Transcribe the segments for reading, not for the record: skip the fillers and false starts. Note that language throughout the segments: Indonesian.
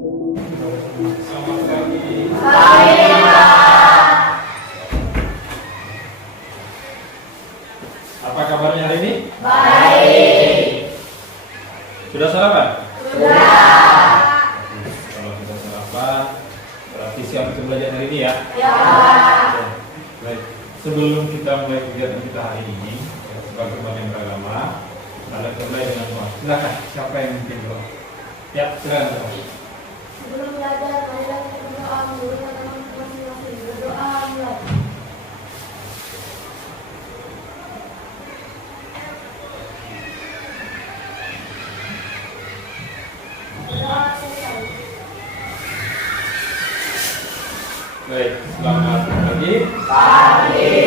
Selamat pagi. Pagi, Pak. Apa kabarnya hari ini? Baik. Sudah sarapan? Sudah. Kalau sudah sarapan, berarti siap untuk belajar hari ini ya? Ya. Baik. Sebelum kita mulai kegiatan kita hari ini, sebagai umat yang beragama, kita mulai dengan doa. Silakan, siapa yang mungkin doa? Ya, silakan. Sebelum belajar, marilah kita berdoa menurut agama masing-masing. Berdoa mulai. Berdoa selesai. Baik, selamat pagi. Pagi.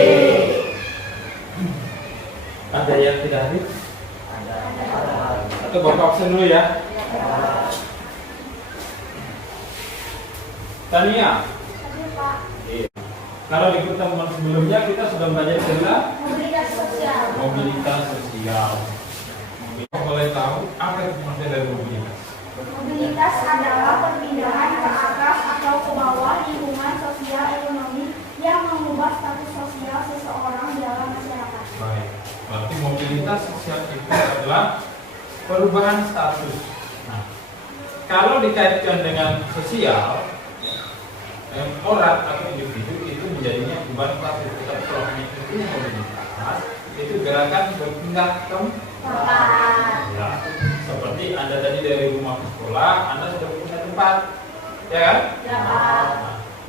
Ada yang tidak hadir? Atau Bapak absen dulu ya? Tania. Hadir, Pak. Iya. Kalau di pertemuan sebelumnya kita sudah belajar tentang Mobilitas sosial. mobilitas sosial. Boleh tahu apa itu maksud dari mobilitas? Mobilitas adalah perpindahan ke atas atau ke bawah lingkungan sosial ekonomi yang mengubah status sosial seseorang dalam masyarakat. Baik. Berarti mobilitas sosial itu adalah perubahan status. Nah, kalau dikaitkan dengan sosial, orang atau individu itu menjadinya perubahan status. Tetapi kalau mengikuti mobilitas, itu gerakan berpindah tempat. Ya, seperti Anda tadi dari rumah ke sekolah, Anda sudah punya tempat, ya kan? Ya, Pak.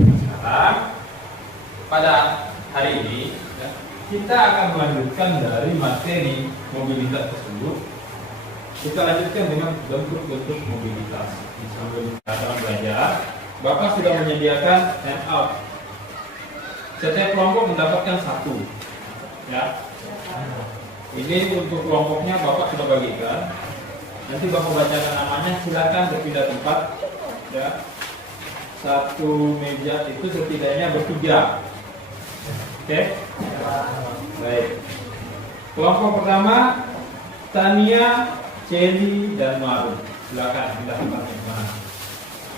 Nah, sekarang pada hari ini ya, kita akan melanjutkan dari materi mobilitas tersebut. Kita lanjutkan dengan bentuk-bentuk mobilitas. Sambil kita dalam belajar, Bapak sudah menyediakan handout. Setiap kelompok mendapatkan satu, ya. Ini untuk kelompoknya Bapak sudah bagikan. Nanti Bapak bacakan namanya, silakan berpindah tempat. Ya. Satu meja itu setidaknya bertiga. Oke? Baik. Kelompok pertama Tania, Celi, dan Maru. Silakan pindah tempatnya kemana?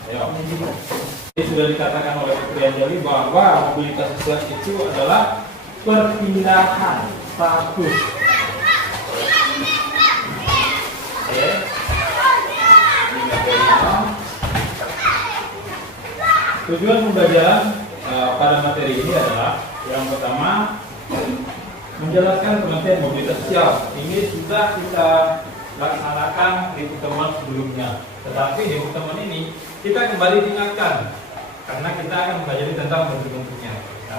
Ayo. Ini sudah dikatakan oleh Putri Anjali bahwa mobilitas sosial itu adalah perpindahan status. Oke. Tujuan pembelajaran pada materi ini adalah yang pertama menjelaskan pengertian mobilitas sosial. Ini sudah kita laksanakan di pertemuan sebelumnya. Tetapi di pertemuan ini kita kembali diingatkan karena kita akan mempelajari tentang bentuk-bentuknya. Ya.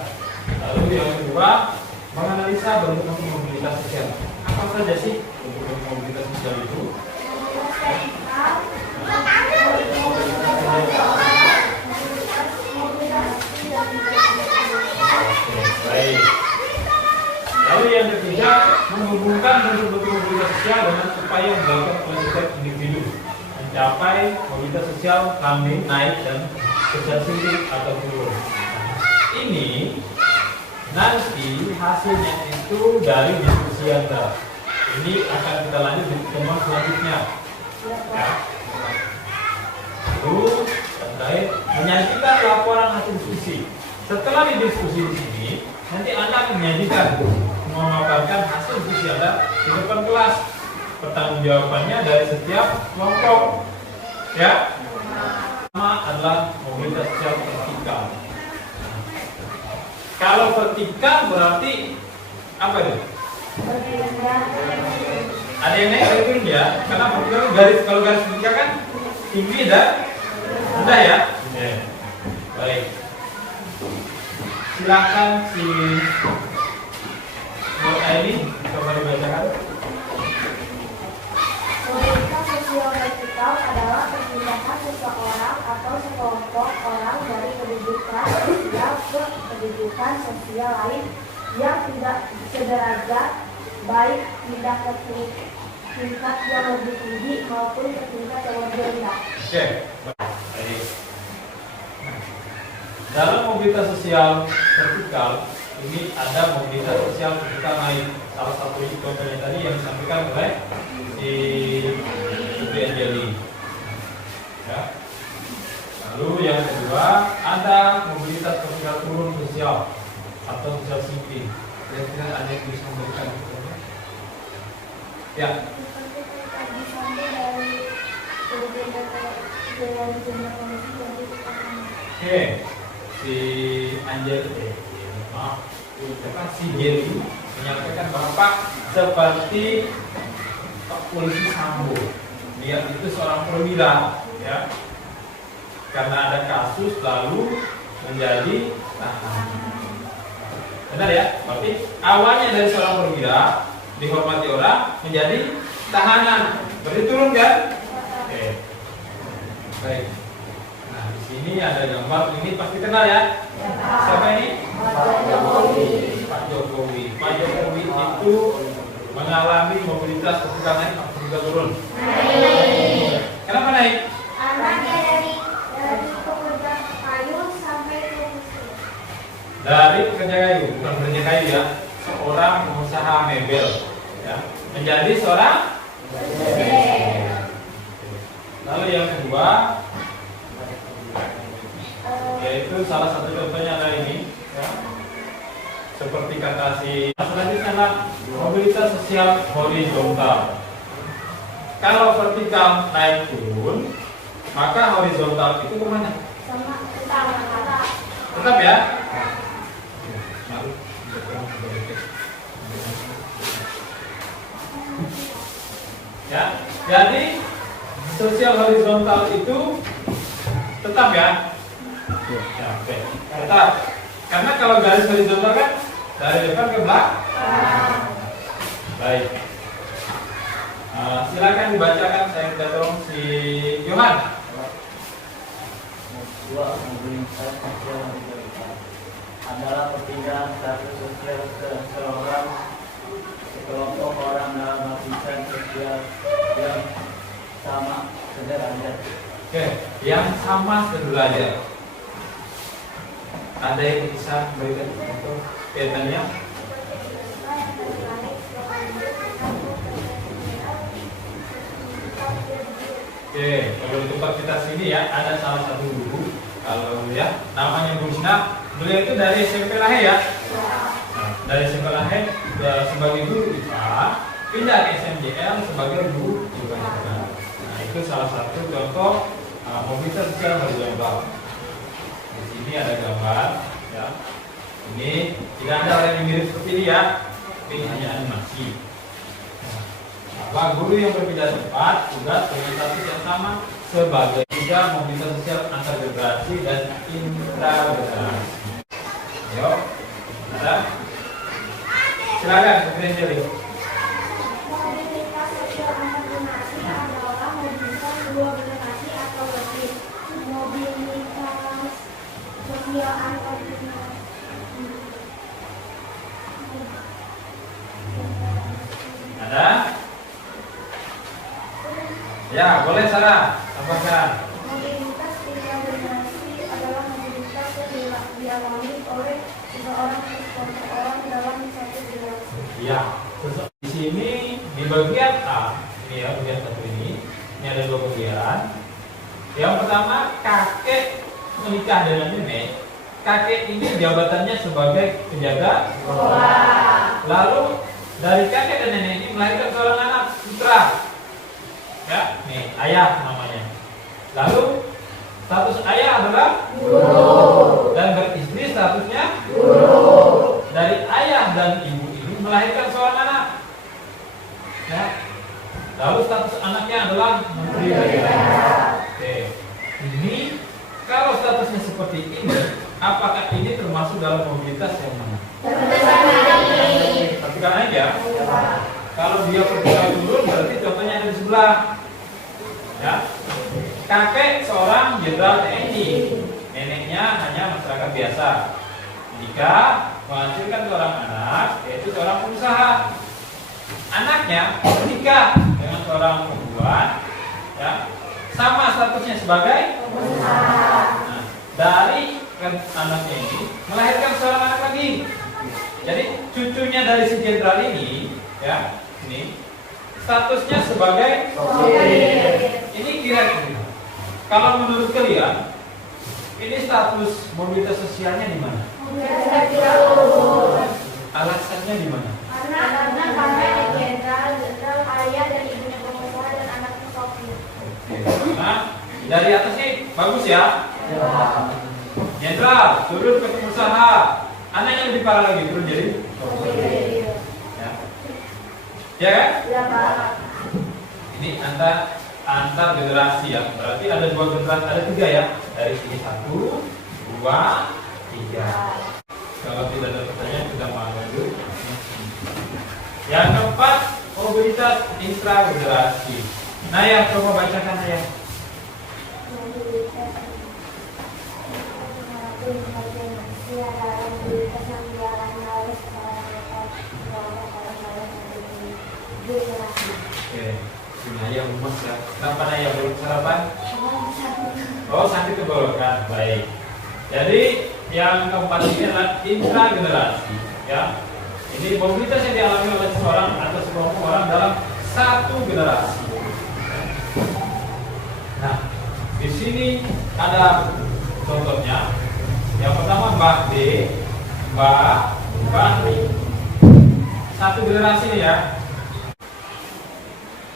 Lalu yang kedua menganalisa bentuk-bentuk mobilitas sosial. Apa saja sih bentuk-bentuk mobilitas sosial itu? Baik. Lalu yang ketiga, menghubungkan bentuk-bentuk mobilitas sosial dengan upaya mendorong oleh setiap individu mencapai mobilitas sosial landing, naik, dan sosial tinggi atau turun. Ini nanti hasilnya itu dari diskusi Anda. Ini akan kita lanjut di pertemuan selanjutnya. Ya. Lalu terkait menyajikan laporan hasil diskusi. Setelah didiskusi di sini, nanti Anda akan menyajikan, memaparkan hasil diskusi Anda di depan kelas. Pertanggungjawabannya dari setiap kelompok. Ya. Pertama adalah mobilitas sosial vertikal. Kalau vertikal berarti apa itu? Ada yang naik, ada yang turun ya. Karena vertikal garis, kalau garis vertikal kan tinggi dan rendah ya. Baik. Silakan si Mbak ini coba dibacakan. Mobilitas sosial vertikal adalah perpindahan seseorang atau sekelompok orang dari kedudukan sosial ke kedudukan sosial lain yang tidak sederajat, baik pindah ke tingkat yang lebih tinggi maupun ke tingkat yang lebih rendah. Oke, baik. Dalam mobilitas sosial vertikal ini ada mobilitas sosial vertikal naik. Salah satu contohnya tadi yang disampaikan oleh si Putri Anjali. Ya. kedua, ada mobilitas sosial turun sosial atau sosial sinking. Kira-kira ada yang bisa memberikan contohnya? Ya. Seperti tadi sampai dari jumlah kondisi jadi Oke, si Anjel, maaf, si Jerry menyampaikan Bapak seperti polisi Sambo. Dia itu seorang perwira, ya. Karena ada kasus lalu menjadi tahanan. Benar ya? Berarti awalnya dari seorang perwira dihormati orang menjadi tahanan. Berarti turun kan? Oke. Baik. Nah, di sini ada gambar ini pasti kenal ya? Siapa ini? Pak Jokowi. Pak Jokowi. Pak Jokowi itu mengalami mobilitas ketika naik atau juga turun? Naik. Kenapa naik? Anaknya dari pekerja kayu sampai ke muslim. Dari pekerja kayu, bukan pekerja kayu ya, seorang pengusaha mebel, ya, menjadi seorang Lalu yang kedua, yaitu salah satu contohnya adalah ini, ya. Seperti kata si selanjutnya adalah mobilitas sosial horizontal. Kalau vertikal naik turun, maka horizontal itu kemana? Sama utama kata. Tetap ya. Ya, jadi sosial horizontal itu tetap ya. Ya, oke. Tetap. Karena kalau garis horizontal kan dari depan ke belakang. Baik. Silakan dibacakan, saya minta tolong si Yohan. Dua, mobilitas sosial horizontal adalah perpindahan status sosial sekelompok orang dalam lapisan sosial yang sama sederajat. Oke, yang sama sederajat. Ada yang bisa berikan contoh kaitannya? Oke, kalau di tempat kita sini ya ada salah satu guru, kalau ya namanya Bu Sina, beliau itu dari SMP Lahe ya. Nah, dari SMP Lahe sebagai guru IPA, pindah ke SMJL sebagai guru IPA. Nah, itu salah satu contoh mobilitas sosial horizontal. Di sini ada gambar, ya. Ini tidak ada orang yang mirip seperti ini ya, ini hanya animasi. Guru yang berbeda tempat juga dengan status yang sama sebagai juga mobilitas sosial antar generasi dan intragenerasi. Yuk, ada? Silakan, kemudian jadi. Mobilitas sosial antar generasi adalah mobilitas dua generasi atau lebih. Mobilitas sosial antar generasi. Ada? Ya, boleh Sarah, tambahkan. Mobilitas tiga generasi adalah mobilitas yang dialami oleh seseorang atau sekelompok orang dalam satu generasi. Ya, di sini di bagian A, ini ya bagian satu ini ada dua bagian. Yang pertama, kakek menikah dengan nenek. Kakek ini jabatannya sebagai penjaga sekolah. Lalu dari kakek dan nenek ini melahirkan seorang anak putra. Ya, nih ayah namanya. Lalu status ayah adalah guru dan beristri statusnya guru. Dari ayah dan ibu ini melahirkan seorang anak. Ya. Lalu status anaknya adalah menteri daerah. Oke. Ini kalau statusnya seperti ini, apakah ini termasuk dalam mobilitas yang mana? Perhatikan aja. Kalau dia vertikal turun berarti contohnya ada di sebelah. Ya. Kakek seorang jenderal TNI, neneknya hanya masyarakat biasa. Jika menghasilkan seorang anak, yaitu seorang pengusaha, anaknya menikah dengan seorang perempuan, ya, sama statusnya sebagai pengusaha. Nah, dari anaknya ini melahirkan seorang anak lagi. Jadi cucunya dari si jenderal ini, ya, ini statusnya sebagai sopir. Ini kira-kira kalau menurut kalian Ini status mobilitas sosialnya di mana? Alasannya di mana? Karena jenderal ayah dan ibunya pengusaha dan anaknya sopir. Oke. Nah, dari atas nih bagus ya. Jenderal turun ke pengusaha. Anaknya lebih parah lagi turun jadi sopir. Ya. Ya kan? Ya Pak. Ini antar generasi ya. Berarti ada 2 generasi, ada 3 ya. Dari sini 1, 2, 3. Kalau tidak ada pertanyaan kita mau lanjut. Yang keempat, mobilitas intragenerasi. Nah ya, coba bacakan ya. Oke, ini ayah umus ya. Kenapa ayah belum sarapan? Oh, sakit tenggorokan. Baik. Jadi yang keempat ini adalah intragenerasi, ya. Ini mobilitas yang dialami oleh seorang atau sekelompok orang dalam satu generasi. Nah, di sini ada contohnya. Yang pertama Mbak D, Mbak I. Satu generasi ini ya.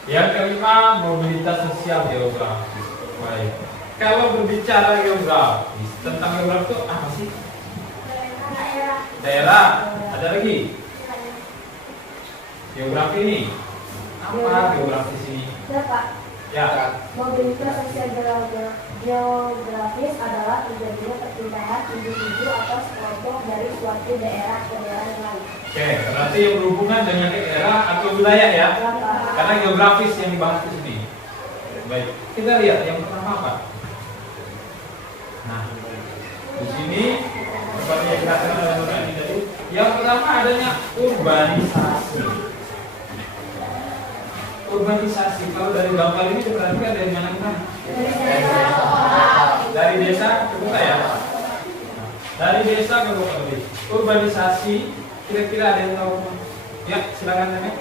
Yang kelima mobilitas sosial geografis. Baik. Kalau berbicara geografis, tentang geografis itu apa sih? Daerah. Ada lagi? Geografi ini. Apa geografis ini? Ya Pak. Ya. Mobilitas sosial geografis adalah terjadinya perpindahan individu atau sekelompok dari suatu daerah ke daerah yang lain. Oke, berarti yang berhubungan dengan daerah atau wilayah ya? Ya Pak. Karena geografis yang dibahas di sini. Baik, kita lihat yang pertama apa? Nah, di sini seperti yang kita katakan tadi, yang pertama adanya urbanisasi. Urbanisasi, kalau dari gambar ini diperhatikan dari mana ke mana? Dari desa ke kota ya. Dari desa ke kota. Urbanisasi, kira-kira ada yang tahu? Ya, silakan tanya.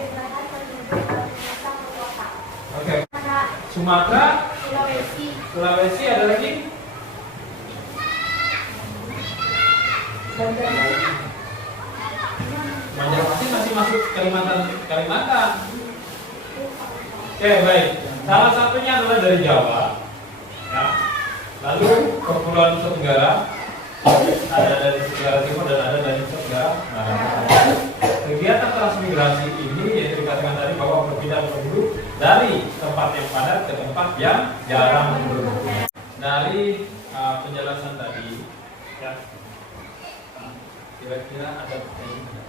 Oke. Sumatera, Sulawesi ada lagi? Banjarmasin masih masuk Kalimantan. Oke, baik. Salah satunya adalah dari Jawa. Ya. Lalu Kepulauan Nusa Tenggara, ada dari Tenggara Timur dan ada dari Nusa Tenggara Barat. Kegiatan transmigrasi ini yaitu dikatakan tadi bahwa perpindahan penduduk dari tempat yang padat ke tempat yang jarang penduduk. Dari penjelasan tadi, ya, kira-kira ada pertanyaan?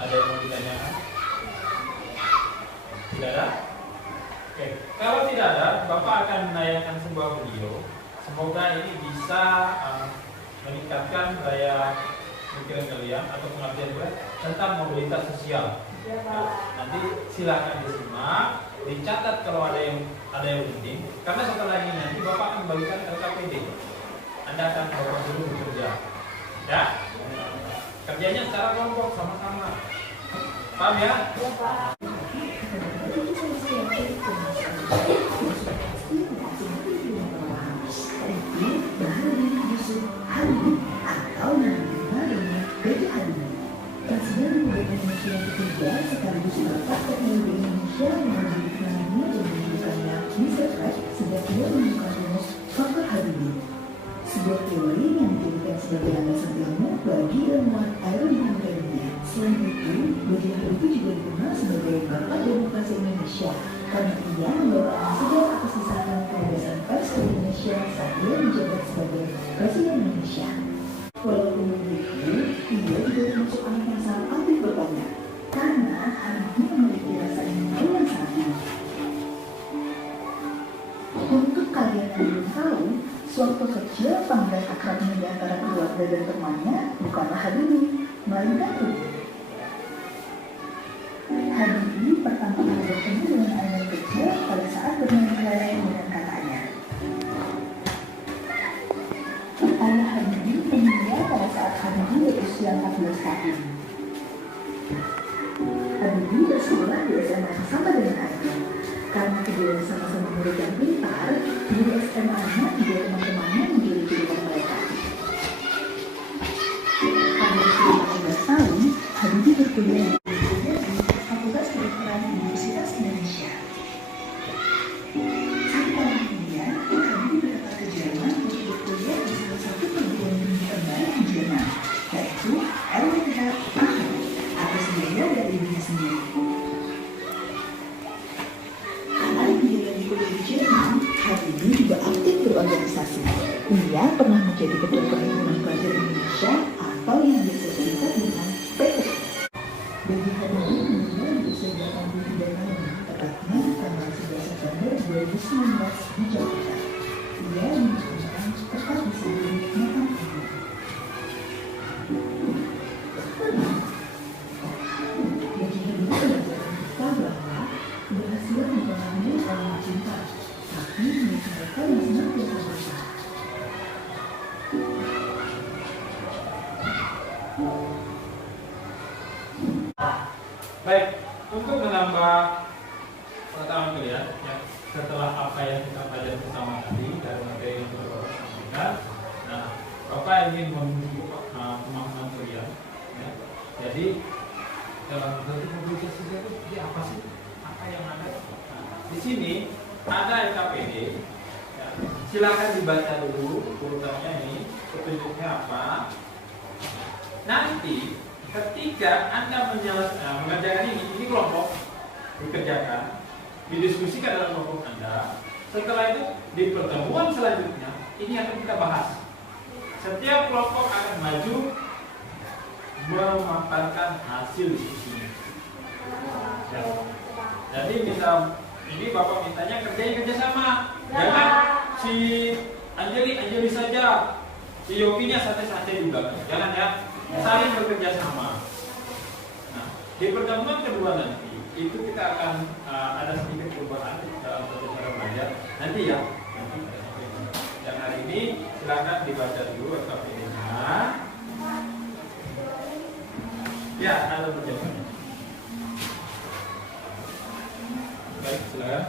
Ada yang mau ditanyakan? Tidak ada? Oke, kalau tidak ada, Bapak akan menayangkan sebuah video. Semoga ini bisa meningkatkan daya pikiran kalian atau pengertian kalian tentang mobilitas sosial. Ya Pak. Nanti silakan disimak, dicatat kalau ada yang penting. Karena setelah ini nanti Bapak akan membagikan LKPD. Anda akan bawa dulu bekerja, ya. Kerjanya secara kelompok sama-sama. Paham ya? Ya Pak. Sekaligus bapak teknologi Indonesia menjadi penangannya dan menunjukkannya Mr. Fresh sejak dia menemukan rumus faktor Habibie. Sebuah teori yang dijadikan sebagai landasan ilmu bagi ilmuwan aerodinamika dunia. Selain itu, B.J. Habibie juga dikenal sebagai bapak demokrasi Indonesia karena ia membawa angin segar atas desakan kebebasan pers di Indonesia saat dia menjabat sebagai Presiden Indonesia. Walaupun begitu, ia juga termasuk anak yang sangat aktif bertanya. Karena Habibie memiliki rasa ingin tahu yang sangat tinggi. Untuk kalian yang belum tahu, sewaktu kecil panggilan akrabnya di antara keluarga dan temannya bukanlah Habibie, melainkan Rudy. Habibie pertama kali bertemu dengan Ainun kecil pada saat bermain kelereng dengan kakaknya. Ayah Habibie meninggal pada saat Habibie berusia 14 tahun. Habibie bersekolah di SMA yang sama dengan Ainun. Karena keduanya sama-sama murid yang pintar, di SMA-nya juga teman-temannya menjadi pilihan mereka. Pada usia 18 tahun, Habibie berkuliah di Fakultas Kedokteran Universitas Indonesia. Satu tahun kemudian, Habibie berangkat ke Jerman untuk berkuliah di salah satu perguruan tinggi terbaik di Jerman, yaitu RWTH Aachen, atau sendirian dari ibunya sendiri. Selain menjalani kuliah di Jerman, Habibie juga aktif berorganisasi. Ia pernah menjadi ketua Perhimpunan Pelajar Indonesia atau yang biasa disingkat dengan PT. Bagi Habibie meninggal di usia 83 tahun, tepatnya tanggal 11 September 2019 di Jakarta. Ia dimakamkan tepat di samping makam ibu. Bagi Habibie pelajaran kita bahwa keberhasilan bukan hanya orang cinta, tapi milik mereka yang senantiasa berusaha. Baik, untuk menambah pengetahuan kalian, ya, setelah apa yang kita pelajari bersama tadi dari materi yang sudah Bapak sampaikan, nah, Bapak ingin menunjuk pemahaman kalian. Ya. Jadi dalam bentuk mobilisasi itu apa sih? Apa yang ada? Nah, di sini ada SKPD. Ya. Silakan dibaca dulu urutannya ini, petunjuknya apa. Nanti ketika Anda mengerjakan ini kelompok dikerjakan, didiskusikan dalam kelompok Anda. Setelah itu di pertemuan selanjutnya ini akan kita bahas. Setiap kelompok akan maju memaparkan hasil diskusinya. Ya. Jadi ini Bapak mintanya kerjasama. Jangan si Anjeli saja, si Yoginya santai-santai juga. Jangan ya. Saling bekerja sama. Nah, di pertemuan kedua nanti itu kita akan ada sedikit perubahan dalam satu cara belajar. Nanti ya. Dan hari ini silakan dibaca dulu SKPD-nya. Ya, ada perjawabannya. Baik, silakan.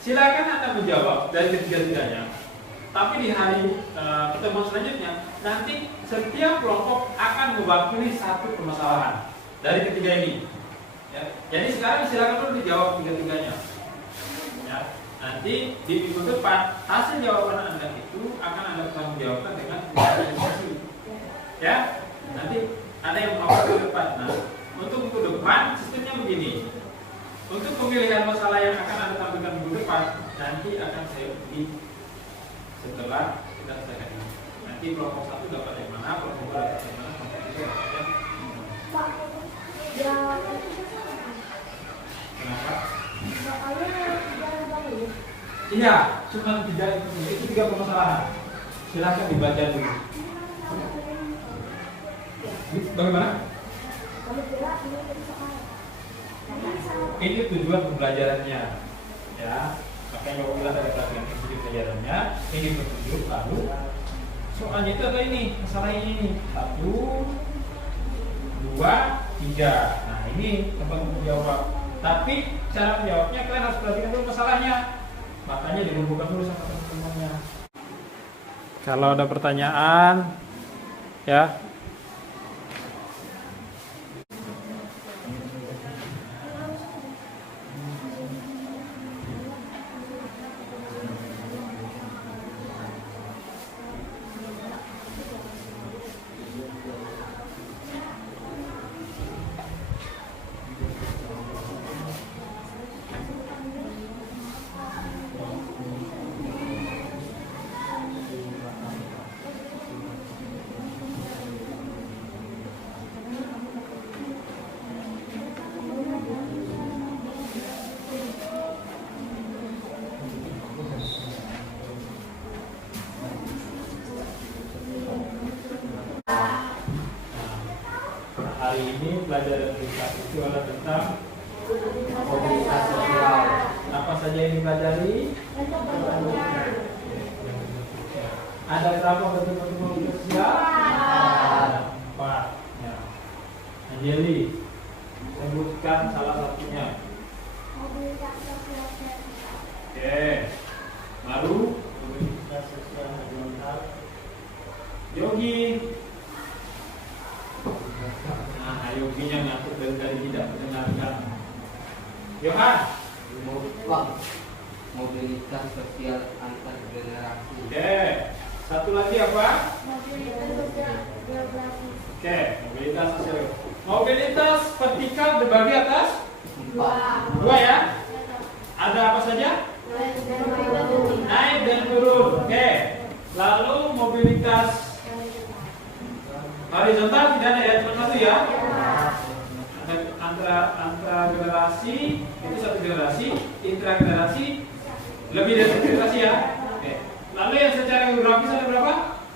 Silakan Anda menjawab dari ketiga-tiganya. Tapi di hari pertemuan selanjutnya, nanti setiap kelompok akan mewakili satu permasalahan dari ketiga ini. Ya. Jadi sekarang silakan dulu dijawab tiga-tiganya. Ya. Nanti di minggu depan hasil jawaban Anda itu akan Anda tanggung jawabkan dengan diskusi. Ya. Nanti ada yang melakukan minggu depan. Nah, untuk minggu depan sistemnya begini. Untuk pemilihan masalah yang akan Anda tampilkan minggu depan, nanti akan saya uji setelah kita selesaikan ini. Nanti kelompok satu dapat yang mana, kelompok dua dapat yang mana, kelompok tiga dapat yang Pak, ya kenapa? Soalnya ya. Iya, cuma itu tiga permasalahan. Silahkan dibaca dulu. Bagaimana? Kamu kira ini soal. Ini tujuan pembelajarannya, ya. Makanya Bapak bilang dari pelatihan institusi pelajarannya ini petunjuk, lalu soalnya itu ada ini, masalah ini 1, 2, 3. Nah ini tempat untuk jawab. Tapi cara menjawabnya kalian harus perhatikan dulu masalahnya. Makanya dikumpulkan dulu sama teman-temannya. Kalau ada pertanyaan, ya. Hari ini pelajaran edukasi itu adalah tentang mobilitas sosial. Apa saja yang dipelajari? Ada berapa bentuk-bentuk mobilitas sosial? Ada 4. Ya. Anjeli, sebutkan salah satunya. Mobilitas sosial Oke. Baru mobilitas sosial horizontal, Yogi. Nah, Yoginya ngatur dari tadi tidak mendengarkan. Yohan. Mobilitas sosial antar generasi. Oke. Satu lagi apa? Mobilitas sosial geografis. Oke, mobilitas sosial. Mobilitas vertikal dibagi atas dua ya. Ada apa saja? Naik dan turun. Oke. Lalu mobilitas horizontal tidak ada ya, cuma satu ya. Ada antara generasi itu satu generasi, intragenerasi lebih dari satu generasi ya. Oke. Lalu yang secara geografis ada berapa?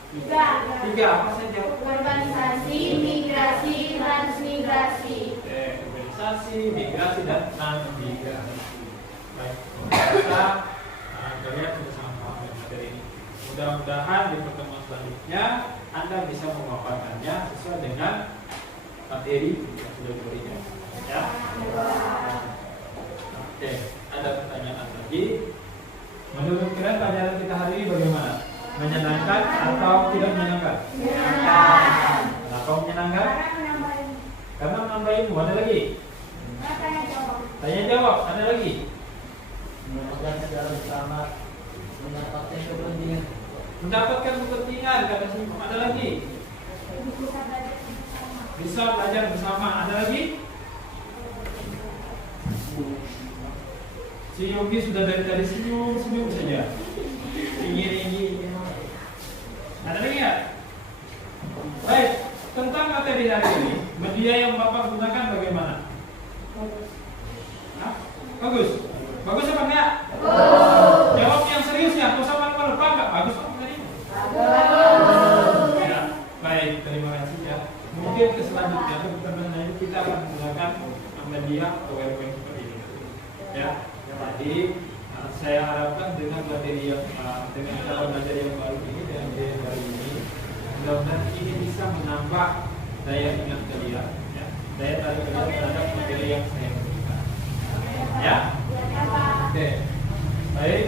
Tiga. Apa saja? Urbanisasi, migrasi, transmigrasi. Oke, urbanisasi, migrasi dan transmigrasi. Baik, kita kalian sudah sangat paham dengan materi ini. Mudah-mudahan di pertemuan selanjutnya Anda bisa memaparkannya sesuai dengan materi yang sudah diberikan. Ya. Oke, ada pertanyaan lagi. Menurut kalian pelajaran kita hari ini bagaimana? Menyenangkan atau tidak menyenangkan? Menyenangkan. Kenapa menyenangkan? Karena menambahin. Karena menambah ilmu. Ada lagi? Tanya jawab. Tanya jawab. Ada lagi? menemukan secara bersama, mendapatkan kepentingan. Mendapatkan kepentingan. Kata si Imam. Ada lagi? Bisa belajar bersama. Bisa belajar bersama. Ada lagi? Si Yogi sudah dari tadi senyum saja. Tinggi. Ada lagi ya? Baik, tentang materi hari ini, media yang Bapak gunakan bagaimana? Hah? Bagus? Bagus apa enggak? Bagus. Jawab yang serius ya, kau sama lupa enggak? Bagus apa tadi? Bagus. Ya, baik, terima kasih ya. Mungkin ke selanjutnya atau pertemuan ini kita akan menggunakan media PowerPoint seperti ini. Ya. Jadi saya harapkan dengan materi yang dengan cara belajar yang baru ini dan materi yang baru ini, mudah-mudahan ini bisa menambah daya ingat kalian, ya, daya tarik kalian terhadap materi yang saya berikan. Ya, oke, baik.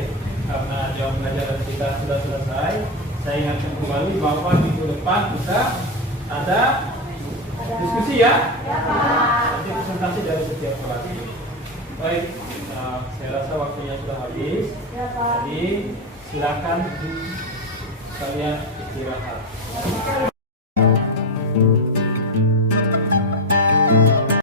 Karena jam pelajaran kita sudah selesai, saya ingatkan kembali bahwa minggu depan kita ada diskusi ya. Nanti presentasi dari setiap kelas. Baik. Saya rasa waktunya sudah habis. Jadi silakan kalian istirahat.